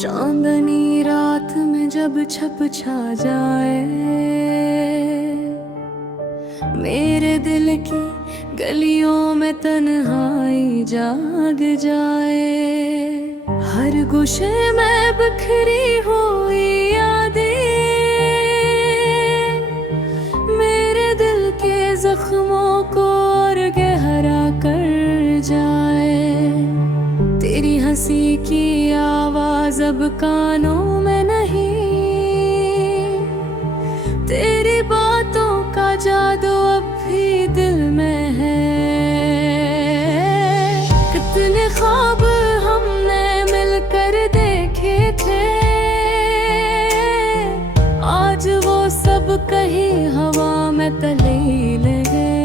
चांदनी रात में जब छप छा जाए, मेरे दिल की गलियों में तन्हाई जाग जाए। हर गुशे में बिखरी हुई यादें मेरे दिल के जख्मों को और गहरा कर जाए। तेरी हंसी की आवाज अब कानों में नहीं, तेरी बातों का जादू अब भी दिल में है। कितने ख्वाब हमने मिलकर देखे थे, आज वो सब कहीं हवा में तलील गए।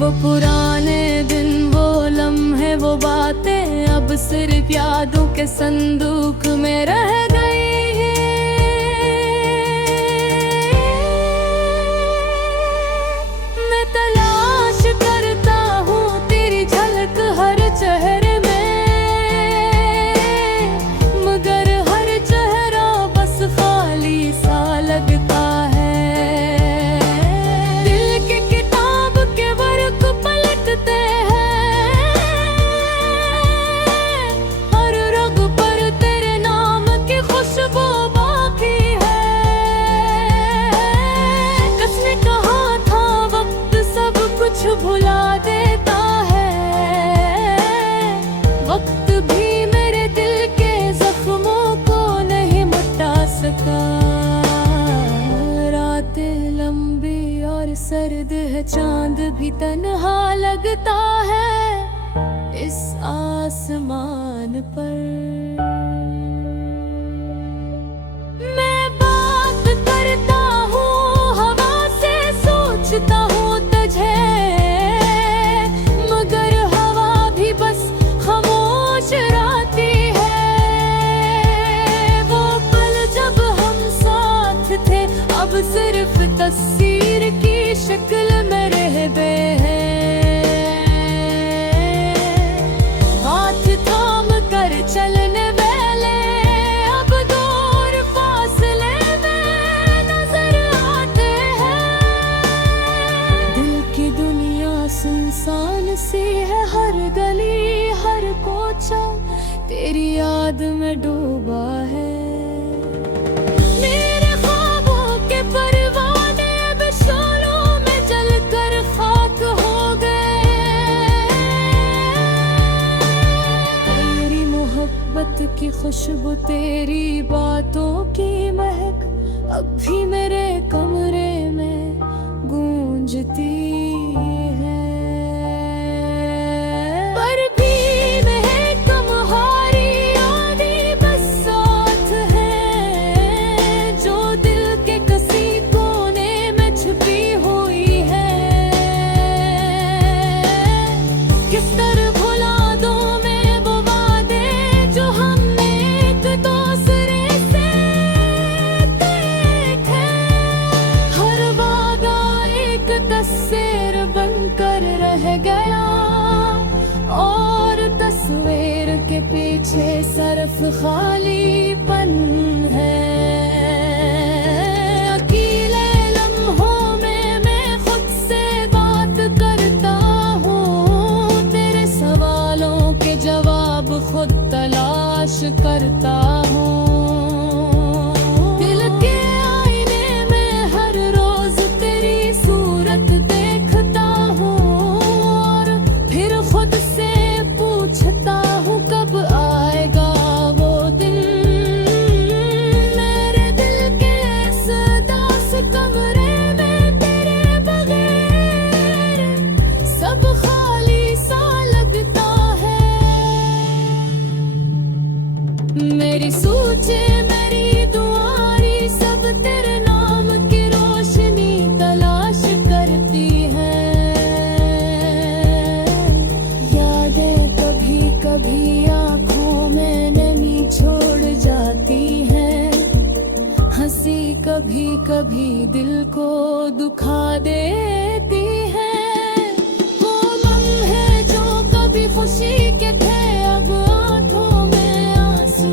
वो पुराने दिन, वो लम्हे, वो बातें अब सिर्फ यादों के संदूक में रह गई हैं। मैं तलाश करता हूँ तेरी झलक हर चेहरे में, मगर हर चेहरा बस खाली सा लगता है। दिल के किताब के वर्क पलटते हैं, हर रग पर तेरे नाम की खुशबू बाकी है। किसने कहा था वक्त सब कुछ भुला देता है, वक्त भी मेरे दिल के जख्मों को नहीं मिटा सका। रातें लंबी और सर्द है, चांद भी तन्हा लगता है इस आसमान पर। मैं बात करता हूँ हवा से, सोचता हूँ तुझे, मगर हवा भी बस खामोश रहती है। वो पल जब हम साथ थे अब सिर्फ तस्वीर की शक्ल में रह गए हैं। हाथ थाम कर चलने वाले अब दूर फासले में नजर आते हैं। दिल की दुनिया सुनसान सी है, हर गली हर कोचा तेरी याद में डूबा है। मेरे ख्वाबों के परवाने अब शोलों में जलकर खाक हो गए। तेरी मोहब्बत की खुशबू, तेरी बातों की महक अब भी मेरे कमरे में गूंजती है। पर भी महकम हारी यादें बस साथ हैं, जो दिल के किसी कोने में छुपी हुई है। किस तरह भुला दूं मैं वो वादे जो हमने एक दूसरे से देखे। हर वादा एक तस्वीर बनकर रह गया, और तस्वीर के पीछे सिर्फ खालीपन है। अकेले लम्हों में मैं खुद से बात करता हूँ, तेरे सवालों के जवाब खुद तलाश करता हूँ। दिल के आईने में हर रोज तेरी सूरत देखता हूँ, और फिर खुद से पूछता हूँ कब आएगा वो दिन। मेरे दिल के इस उदास कमरे में तेरे बगैर सब खाली सा लगता है। मेरी सोचें, मेरी दुआएं सब तेरे नाम की रोशनी तलाश करती हैं। यादें कभी कभी आँखों में नमी छोड़ जाती हैं, हंसी कभी कभी दिल को दुखा देती है। वो लम्हे जो कभी खुशी के थे अब आँखों में आंसू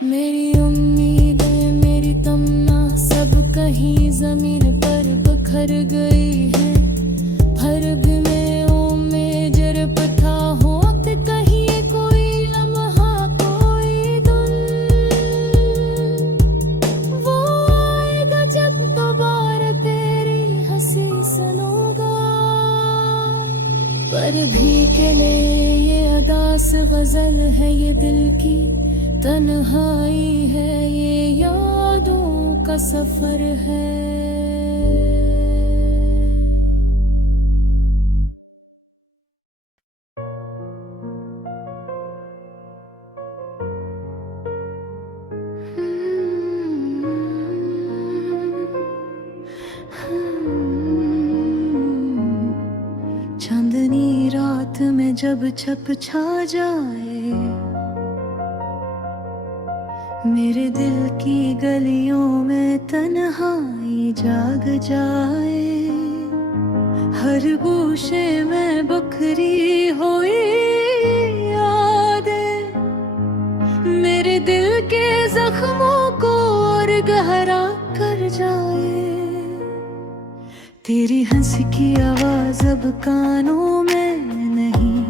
मेरी उम्मीदें, मेरी तमन्ना सब कहीं जमीन पर बिखर गई है। फर्क में में जरब था होत कहीं कोई लम्हा कोई दिन। वो आएगा जब दोबारा तेरी हंसी सुनूंगा। पर भी के लिए ये अदास गजल है, ये दिल की तन्हाई है, ये यादों का सफर है। चांदनी रात में जब छप छा जाए, मेरे दिल की गलियों में तन्हाई जाग जाए। हर गोशे में बखरी हुई यादें मेरे दिल के जख्मों को और गहरा कर जाए। तेरी हंसी की आवाज अब कानों में नहीं,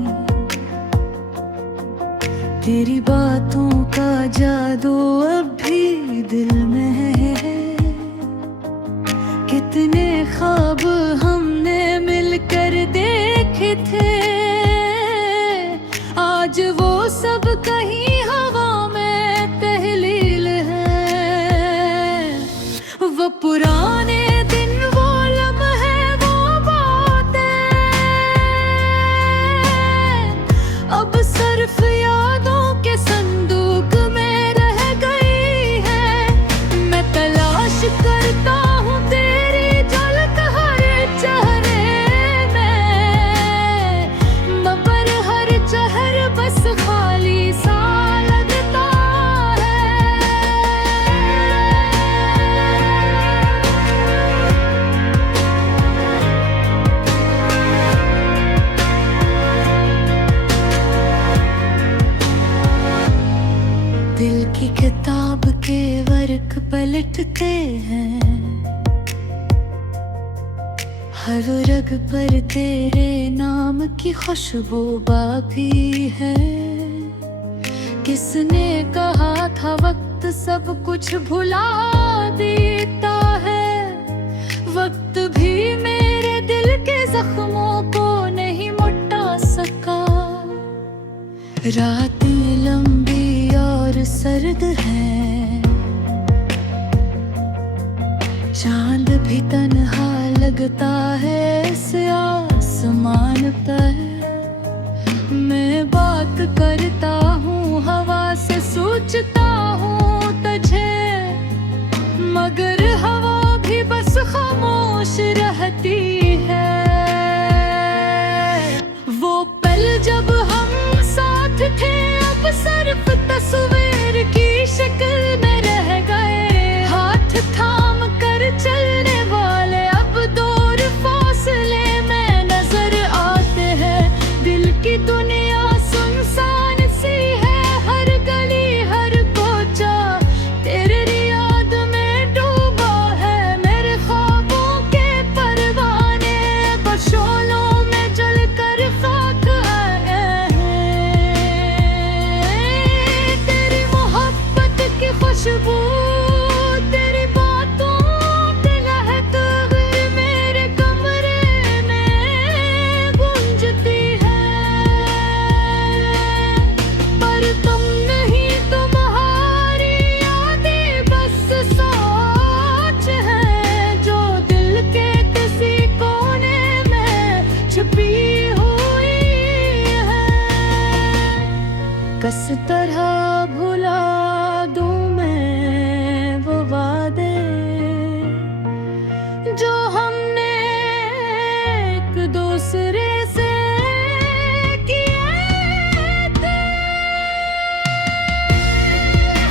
तेरी बातों का जादू अब भी दिल में है। कितने ख्वाब हमने मिलकर देखे थे, आज वो सब कहीं हवा में तहलील है। वो पुराने दिन, वो लम्हे, वो बातें अब सिर्फ यादों के संदूक में रह गई है। मैं तलाश करता हूँ तेरी झलक हर चेहरे में, मगर हर चेहरा बस खाली सा लगता है। दिल की किताब के वर्क पलटते हैं, हर रग पर तेरे नाम की खुशबू बाकी है। किसने कहा था वक्त सब कुछ भुला देता है, वक्त भी मेरे दिल के जख्मों को नहीं मिटा सका। रातें लंबी और सर्द है, चांद भी तन्हा लगता है इस आसमान पर। मैं बात करता हूँ हवा से, सोचता हूँ तुझे, मगर हवा भी बस खामोश रहती है। वो पल जब हम साथ थे अब सिर्फ तस्वीर की शक्ल में रह गए। हाथ थाम कर चलने वाले अब दूर फासले में नजर आते हैं। दिल की दुनिया सुनसान सी है, हर गली हर कोचा तेरे याद में डूबा है। मेरे ख्वाबों के परवाने बशोलों में जल कर खाक आए हैं। तेरी मोहब्बत की खुशबू, तेरी बातों की लहक मेरे कमरे में गूंजती है। पर तुम नहीं, तुम्हारी यादें बस सोच है, जो दिल के किसी कोने में छुपी हुई है। किस तरह भुला दूं मैं वो वादे जो हमने एक दूसरे से किए थे।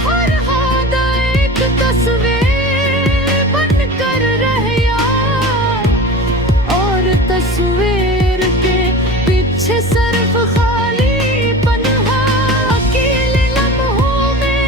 हर हादा एक तस्वीर बनकर रह यार, और तस्वीर के पीछे सिर्फ खाली पन्हा। अकेले लम्हों में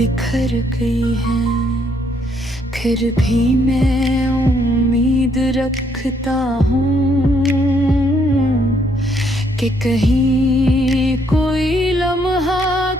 बिखर गई हैं। फिर भी मैं उम्मीद रखता हूँ कि कहीं कोई लम्हा